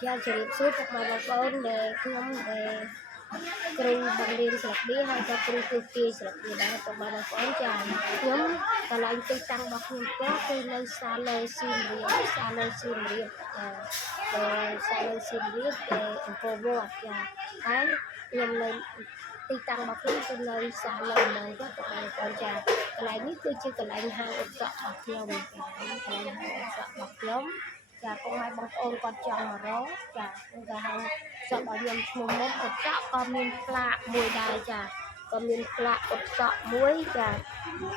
Cha chỉ điểm suốt các bài báo ôn để không để kêu bằng liên sạc đi hay cho kêu kêu kia sạc đi đó các bài báo ôn cha nhóm còn lại tôi tăng bậc nhóm có tôi lên xa lời xin riêng để xa lời xin riêng để cô vô cha cái nhóm lên tôi tăng bậc nhóm tôi lên xa lời này có các bài báo ôn cha lại nhất tôi chưa còn lại hai ôn sọ bậc nhóm còn lại hai ôn sọ bậc nhóm chả con hai bông ôn con chồng mà đó chả con gà hàng sợ bảo hiểm một món cột sọ con miên lạ mùi đài chả con miên lạ cột sọ muối chả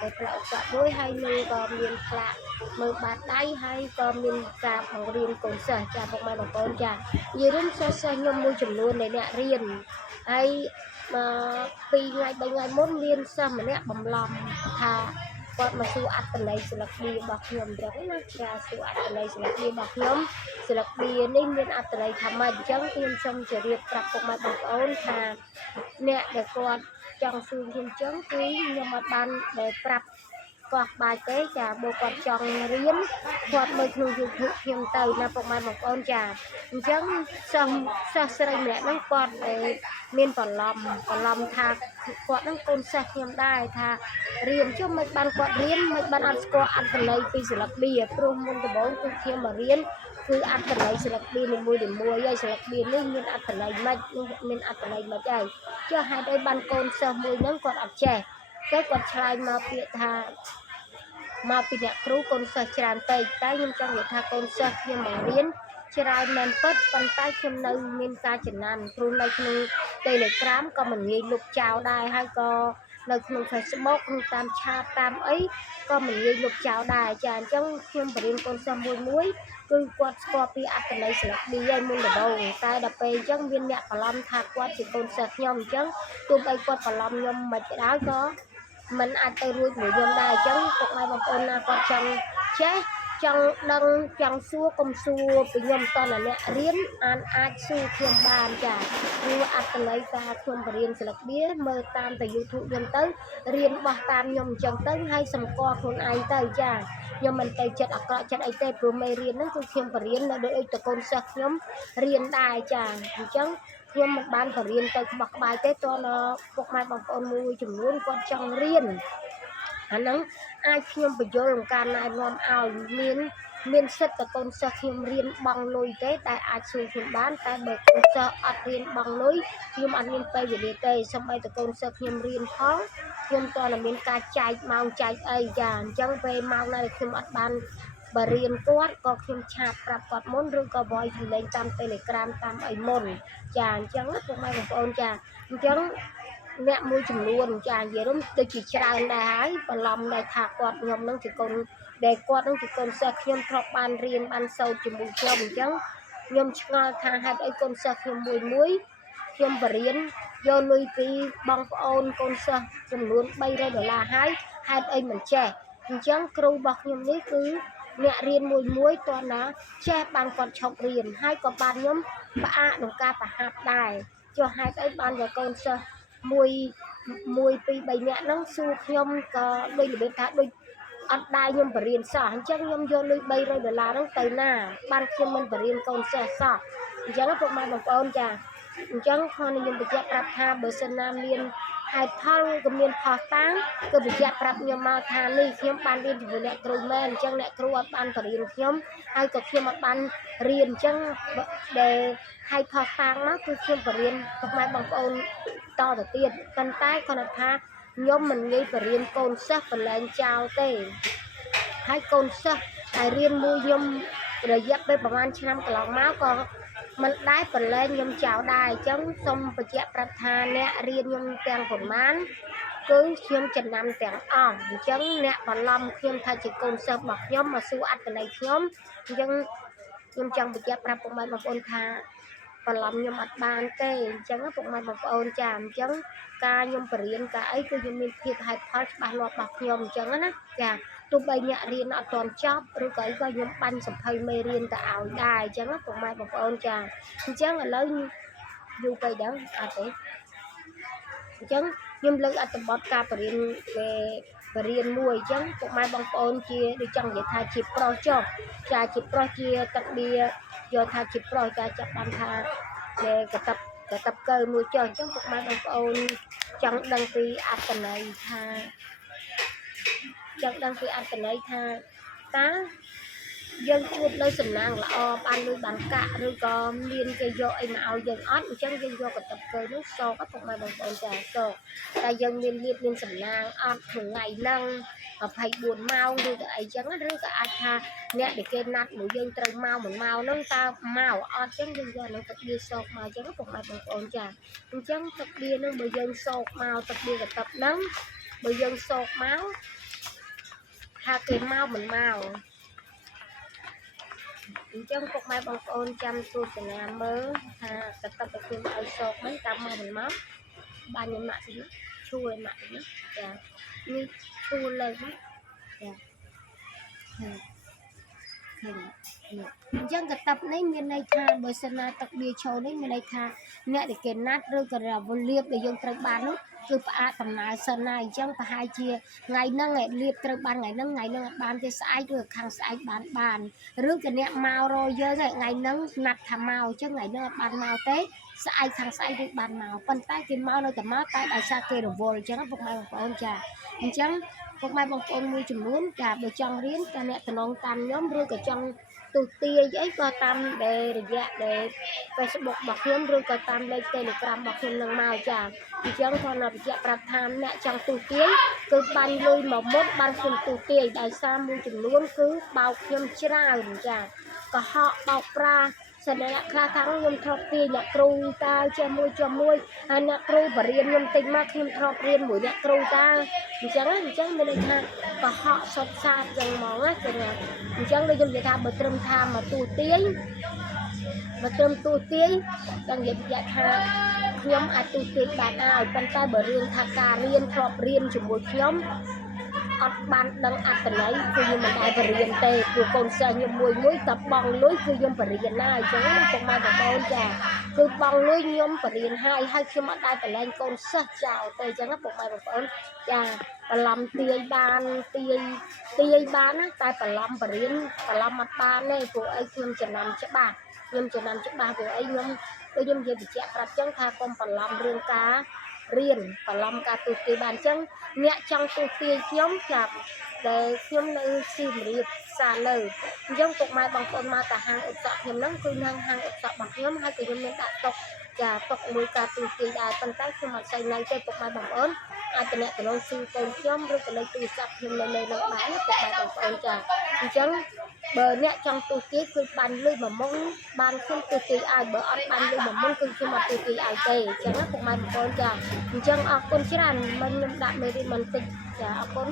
cột sọ muối hay như con miên lạ mơ bát đáy hay con miên cà bằng riêng cồn sờ chả con mai bằng con chả như đến sơ nhom môi chùm luôn này nè riêng hay mà vì ngày bảy ngày mốt miên sao mà nè bầm lòng thàគាត់មកសួរអត្តន័យស្លឹកបៀរបស់ខ្ញុំអញ្ចឹងណាចាសួរអត្តន័យស្លឹកបៀរបស់ខ្ញុំស្លឹកបៀនេះមានអត្តន័យថាម៉េចអញ្ចឹងខ្ញុំសូមជម្រាបប្រាប់ពុកម៉ែបងប្អូនថាអ្នកដែលគាត់ចង់សួរខ្ញុំអញ្ចឹងគឺខ្ញុំអត់បានដែលប្រាប់គាត់បាយទេចាបើគាត់ចង់រៀនគាត់មើលក្នុង YouTube ខ្ញុំទៅណាពុកម៉ែបងប្អូនចាអញ្ចឹងសិស្សស្រីម្នាក់ហ្នឹងគាត់មានបន្លំថាគាត់ហ្នឹងកូនសិស្សខ្ញុំដែរថារៀនចុះមិនបានគាត់រៀនមិនបានអត់ស្គាល់អត្ថន័យពីស្លឹកបៀព្រោះមុនដំបូងគឺខ្ញុំមករៀនគឺអត្ថន័យស្លឹកបៀនីមួយហើយស្លឹកបៀនេះមានអត្ថន័យម៉េចមានអត្ថន័យម៉េចហើយចុះហេតុអីបានកូនសិស្សមួយហ្នឹងគាត់អត់ចេះតែគាត់ឆ្លើយមកពាក្យថាមកពីអ្នកគ្រូកូនសិស្សច្រើនពេកតែខ្ញុំចង់និយាយថាកូនសិស្សខ្ញុំបង្រៀនច្រើនមែនពិតប៉ុន្តែខ្ញុំនៅមានការចំណានព្រោះនៅក្នុង Telegram ក៏មិនងាយលុបចោលដែរហើយក៏នៅក្នុង Facebook តាមឆាតតាមអីក៏មិនងាយលុបចោលដែរចាអញ្ចឹងខ្ញុំបរៀនកូនសិស្សមួយគឺគាត់ស្គាល់ពីអត្ថន័យស្លឹកបៀហើយមុនដំបូងតែដល់ពេលអញ្ចឹងមានអ្នកបន្លំថាគាត់ជាកូនសិស្សខ្ញុំអញ្ចឹងទោះបីគាត់បន្លំខ្ញុំមិនក៏ដោយក៏มันអាចទៅរួចមួយខ្ញុំដែរអញ្ចឹងពុកម៉ែបងប្អូនណាគាត់ចង់ចេះចង់ដឹងចង់សួរកុំសួរពីខ្ញុំតើអ្នករៀនអាចសួរខ្ញុំបានចាព្រោះអត្ថន័យថាខ្ញុំបរៀនស្លឹកបៀមើលតាមតែ YouTube ខ្ញុំទៅរៀនបោះតាមខ្ញុំអញ្ចឹងទៅហើយសម្គាល់ខ្លួនឯងទៅចាខ្ញុំមិនទៅចិត្តអាក្រក់ចិត្តអីទេព្រោះមេរៀនហ្នឹងគឺខ្ញុំបរៀននៅដូចតកូនសិស្សខ្ញុំរៀនដែរចាអញ្ចឹងខ្ញុំមិនបានបរៀនទៅក្បោះក្បាយទេតើពុកម៉ែបងប្អូនមួយចំនួនគាត់ចង់រៀនអាហ្នឹងអាចខ្ញុំបញ្យល់ក្នុងការណែនាំឲ្យមានសិទ្ធិតកូនសិស្សខ្ញុំរៀនបង់លុយទេតែអាចសួរខ្ញុំបានតែបើកូនសិស្សអត់រៀនបង់លុយខ្ញុំអត់មានពេលវេលាទេសូម្បីតែកូនសិស្សខ្ញុំរៀនផងខ្ញុំតើមានការចែកម៉ោងចែកអីចាអញ្ចឹងពេលម៉ោងណាខ្ញុំអត់បានបរៀនគាត់ក៏ខ្ញុំឆាតប្រាប់គាត់មុនឬក៏ voice លេងតាម Telegram តាមអីមុនចាអញ្ចឹងពុកម៉ែបងប្អូនចាអញ្ចឹងអ្នកមួយចំនួនចានិយាយរំដូចជាច្រើនដែរហើយបន្លំដែរថាគាត់ខ្ញុំនឹងជាកូនដែលគាត់នឹងជាកូនសិស្សខ្ញុំធ្លាប់បានរៀនបានសូត្រជាមួយខ្ញុំអញ្ចឹងខ្ញុំឆ្ងល់ថាហេតុអីកូនសិស្សខ្ញុំមួយខ្ញុំបរៀនយកលុយពីបងប្អូនកូនសិស្សចំនួន$300ហើយហេតុអីមិនចេះអញ្ចឹងគ្រូរបស់ខ្ញុំនេះគឺអ្នករៀនមួយតើណាចេះបានគាត់ឈប់រៀនហើយក៏បានខ្ញុំផ្អាកក្នុងការប្រហាត់ដែរចុះហេតុអីបានតែកូនសិស្សមួយពីរបីនាក់ហ្នឹងសួរខ្ញុំក៏ដូចរបៀបថាដូចអត់ដែរខ្ញុំបរៀនសោះអញ្ចឹងខ្ញុំយកលុយ$300ហ្នឹងទៅណាបានខ្ញុំមិនបរៀនកូនសិស្សសោះអញ្ចឹងពុកម៉ែបងប្អូនចាអញ្ចឹងខ្ញុំបញ្ជាក់ប្រាប់ថាបើសិនណាមានហេតុផលក៏មានផុសតាងគឺបញ្ជាក់ប្រាប់ខ្ញុំមកថានេះខ្ញុំបានរៀនជាមួយអ្នកគ្រូមែនអញ្ចឹងអ្នកគ្រូអត់បានបរៀនខ្ញុំហើយក៏ខ្ញុំអត់បានរៀនអញ្ចឹងដែលហើយផុសតាងមកគឺខ្ញុំបរៀនពុកម៉ែបងប្អូនតទៅទៀតប៉ុន្តែគាត់ថាខ្ញុំមិនងាយបរៀនកូនសិស្សបលែងចោលទេហើយកូនសិស្សដែលរៀនមួយខ្ញុំរយៈពេលប្រហែលឆ្នាំកន្លងមកក៏មិនដែរបលែងខ្ញុំចោលដែរអញ្ចឹងសូមបញ្ជាក់ប្រាប់ថាអ្នករៀនខ្ញុំទាំងប៉ុន្មានគឺខ្ញុំចំណាំទាំងអស់អញ្ចឹងអ្នកបន្លំខ្ញុំថាជាកូនសិស្សរបស់ខ្ញុំមកសួរអត្ថន័យខ្ញុំអញ្ចឹងខ្ញុំចង់បញ្ជាក់ប្រាប់ពុកម៉ែបងប្អូនថាបន្លំខ្ញុំអត់បានទេអញ្ចឹងពុកម៉ែបងប្អូនចាអញ្ចឹងការខ្ញុំបរៀនការអីគឺខ្ញុំមានភាពហេតុផលច្បាស់លាស់របស់ខ្ញុំអញ្ចឹងណាចាទោះបីអ្នករៀនអត់ទាន់ចប់ឬក៏អីក៏ខ្ញុំបាញ់សម្ភៅមេរៀនទៅឲ្យដែរអញ្ចឹងពុកម៉ែបងប្អូនចាអញ្ចឹងឥឡូវយូរទៅដល់អត់ទេអញ្ចឹងខ្ញុំលើកអត្ថបទការបរៀនមួយអញ្ចឹងពុកម៉ែបងប្អូនជាដូចចង់និយាយថាជាប្រុសចុះចាជាប្រុសជាទឹកបៀ យកថាជាប្រុសតែចាប់បានថាដែលកតាប់កើមួយចុះអញ្ចឹងពុកម៉ែបងប្អូនចង់ដឹងពីអត្ថន័យថាតើយើងជួបនៅសំណាងល្អបានលុយបានកាក់ឬក៏មានគេយកអីមកឲ្យយើងអត់អញ្ចឹងយើងយកកតាប់កើនោះសោកពុកម៉ែបងប្អូនចាសោកតែយើងមានលៀបមានសំណាងអត់ថ្ងៃហ្នឹង24ម៉ោងឬក៏អីចឹងឬក៏អាចថាអ្នកដែលគេណាត់មួយយើងត្រូវមកមិនមកហ្នឹងតើមកអត់ចឹងយើងយកនឹងទឹកបៀសោកមកចឹងពុកម៉ែបងប្អូនចាអញ្ចឹងទឹកបៀហ្នឹងបើយើងសោកមកទឹកបៀកតាប់ហ្នឹងបើយើងសោកមកថាគេមកមិនមកអញ្ចឹងពុកម៉ែបងប្អូនចាំទស្សនាមើលថាកតាប់តែខ្ញុំឲ្យសោកមិនតាមមកមិនមកបានញ៉ាំម៉ាក់ទីឈួរម៉ាក់ទីចានេះឈួរលើកណាចាអញ្ចឹងកតាប់នេះមានន័យថាបើសិនណាទឹកបៀឈោនេះមានន័យថាអ្នកដែលគេណាត់ឬក៏រវល់លៀបដែលយើងត្រូវបាននោះគឺផ្អាកដំណើរសិនណាអញ្ចឹងប្រហែលជាថ្ងៃហ្នឹងលៀបត្រូវបានថ្ងៃហ្នឹងបានទេស្អែកឬខាងស្អែកបានឬក៏អ្នកមករយើងថ្ងៃហ្នឹងណាត់ថាមកអញ្ចឹងថ្ងៃហ្នឹងបានមកទេស្អែកខាងស្អែកឬបានមកប៉ុន្តែគេមកនៅតែមកតែដោយសារគេរវល់អញ្ចឹងពុកម៉ែបងប្អូនចាអញ្ចឹងពុកម៉ែបងប្អូនមួយចំនួនចាបើចង់រៀនតែអ្នកតំណងតាមខ្ញុំឬក៏ចង់ទូទាយអីក៏តាមដែលរយៈដែល Facebook របស់ខ្ញុំឬក៏តាមលេខ Telegram របស់ខ្ញុំនឹងមកចាអញ្ចឹងគាត់បញ្ជាក់ប្រាប់ថាអ្នកចង់ទូទាយគឺបាញ់លុយមកមុនបានខ្ញុំទូទាយដោយសារមួយចំនួនគឺបោកខ្ញុំច្រើនចាកុហកបោកប្រាស់សិនអ្នកខ្លះថាខ្ញុំធ្លាប់ទាយអ្នកគ្រូតាចេះមួយហើយអ្នកគ្រូបរៀនខ្ញុំតិចមកខ្ញុំធ្លាប់រៀនមួយអ្នកគ្រូតាអញ្ចឹងមានន័យថាកុហកសុទ្ធសាធចឹងហ្មងណាចាអញ្ចឹងដូចខ្ញុំនិយាយថាបើត្រឹមថាមកទូទាយដល់និយាយថាខ្ញុំអាចទូទាយបានហើយប៉ុន្តែបើរឿងថាការរៀនធ្លាប់រៀនជាមួយខ្ញុំអត់បានដឹងអត្ថន័យគឺខ្ញុំមិនដែលបរៀនទេព្រោះកូនសិស្សខ្ញុំមួយតែបងលុយគឺខ្ញុំបរៀនណាអញ្ចឹងពុកម៉ែបងប្អូនចាគឺបងលុយខ្ញុំបរៀនហើយខ្ញុំអត់ដែលប្រឡែងកូនសិស្សចោលទេអញ្ចឹងពុកម៉ែបងប្អូនចាបន្លំទាយបានណាតែបន្លំបរៀនបន្លំអត់បានទេព្រោះអីខ្ញុំចំណាំច្បាស់ព្រោះអីខ្ញុំនិយាយបញ្ជាក់ប្រាប់ចឹងថាកុំបន្លំរឿងការរៀនបន្លំការទូទាយបានចឹងអ្នកចង់ទូទាយខ្ញុំចាប់ដែលខ្ញុំនៅស៊ីមរៀបសារលើអញ្ចឹងពុកម៉ែបងប្អូនមកតាហាងអ៊ុតសក់ខ្ញុំហ្នឹងគឺនៅហាងអ៊ុតសក់របស់ខ្ញុំហើយក៏ខ្ញុំមានដាក់តុកចាតុកមួយការទូទាយដែរប៉ុន្តែខ្ញុំអត់ស្អីនៅទេពុកម៉ែបងប្អូនអាចតំណែងស៊ីកូនខ្ញុំឬក៏លេខទូរស័ព្ទខ្ញុំនៅនឹងបានពុកម៉ែបងប្អូនចាអញ្ចឹងបើអ្នកចង់ទូទាយគឺបានលុយមួយមុំបានខ្ញុំទូទាយឲ្យបើអត់បានលុយមួយមុំគឺខ្ញុំអត់ទូទាយឲ្យទេអញ្ចឹងពុកម៉ែបងប្អូនចាអញ្ចឹងអរគុណច្រើនមិញខ្ញុំដាក់មេរៀនបន្តិចចាអរគុណ